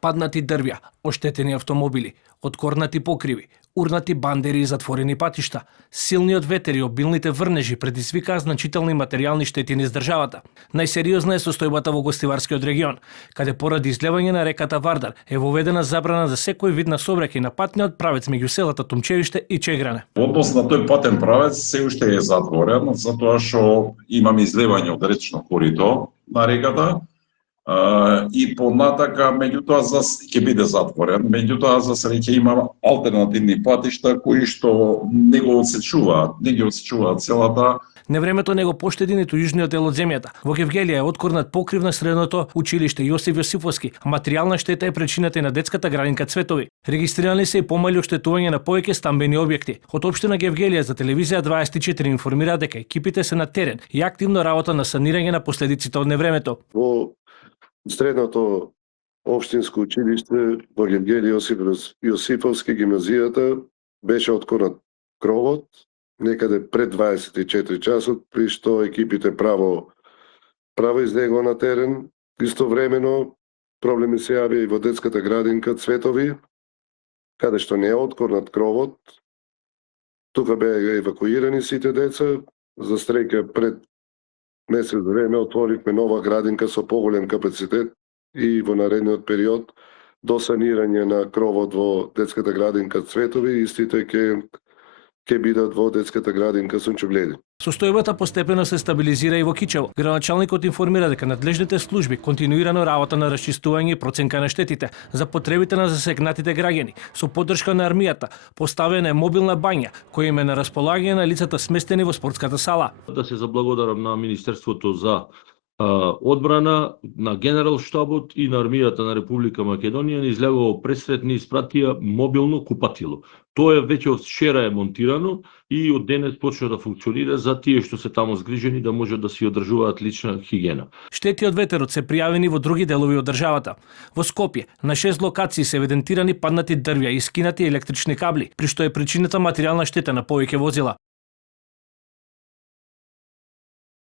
Паднати дрвја, оштетени автомобили, откорнати покриви, урнати бандери и затворени патишта, силниот ветер и обилните врнежи предизвикаа значителни материјални штети низ државата. Најсериозна е состојбата во гостиварскиот регион, каде поради излевање на реката Вардар е воведена забрана за секој вид на сообраќај на патниот правец меѓу селата Тумчевиште и Чегране. Однос на тој патен правец се уште е затворен, затоа што имаме излевање од речно корито на реката, и понатака, меѓутоа ќе биде затворен, меѓутоа за среќа има алтернативни патишта кои што не ги отсечуваат целата. Невремето не го поштеди ниту јужниот дел од земјата. Во Гевгелија е откорнат покрив на средното училиште Јосиф Јосифовски, а материјална штета е причината и на детската градинка Цветови. Регистрирани се и помали оштетување на повеќе стамбени објекти. Од општина Гевгелија за телевизија 24 информира дека екипите се на терен и активно работа на санирање на последиците од невремето. Во средното општинско училиште во Гевгелија Јосиф Јосифовски гимназијата беше откорнат кровот некаде пред 24 часот, при што екипите право излегоа на терен. Истовремено проблеми се јавија и во детската градинка Цветови, каде што не е откорнат кровот. Тука беа евакуирани сите деца. За среќа пред месец време отворивме нова градинка со поголем капацитет и во наредниот период до санирање на кровот во детската градинка Цветови, истите ќе бидат во детската градинка Сончогледи. Состојбата постепено се стабилизира и во Кичево. Градоначалникот информира дека надлежните служби континуирано работа на расчистување и проценка на штетите за потребите на засегнатите граѓани. Со поддршка на армијата поставена е мобилна бања која им е на располагање на лицата сместени во спортската сала. Да се заблагодарам на Министерството за одбрана, на Генералштабот и на армијата на Република Македонија, ни излегло пресрет ни испратија мобилно купатило. Тоа веќе од вчера е монтирано и од денес почна да функционира за тие што се таму згрижени да можат да си одржуваат лична хигиена. Штети од ветерот се пријавени во други делови од државата. Во Скопје на 6 локации се евидентирани паднати дрвја и скинати електрични кабли, при што е причината материјална штета на повеќе возила.